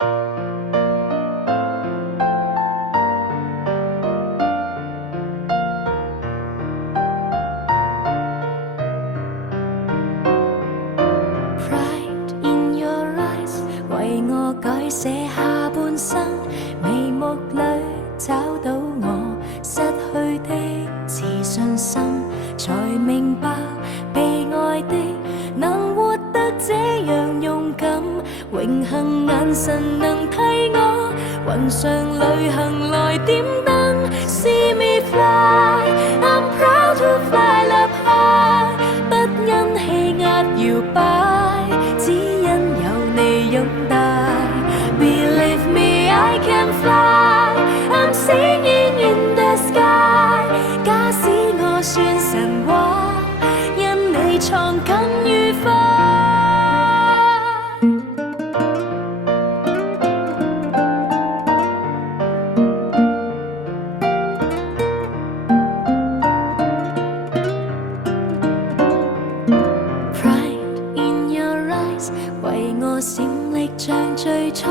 Pride in your eyes，為我改寫下半生，眉目裏找到我失去的自信心，才明白被愛的能活得這樣勇敢，榮幸眼神能替我雲上旅行來點燈。See me fly, I'm proud to fly up high， 不因氣壓搖擺，只因有你擁戴。Believe me, I can fly, I'm singing in the sky。假使我算神話，因你創更愉快。為我閃力像最初，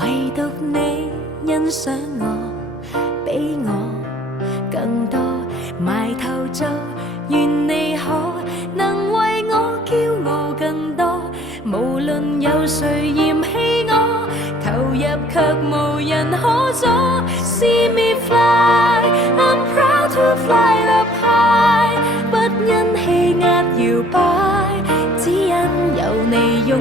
唯獨你欣賞我，比我更多。埋頭做，願你可能為我驕傲更多。無論有誰嫌棄我，投入卻無人可阻。See me fly, I'm proud to fly up high， 不因氣壓搖擺，只因有你擁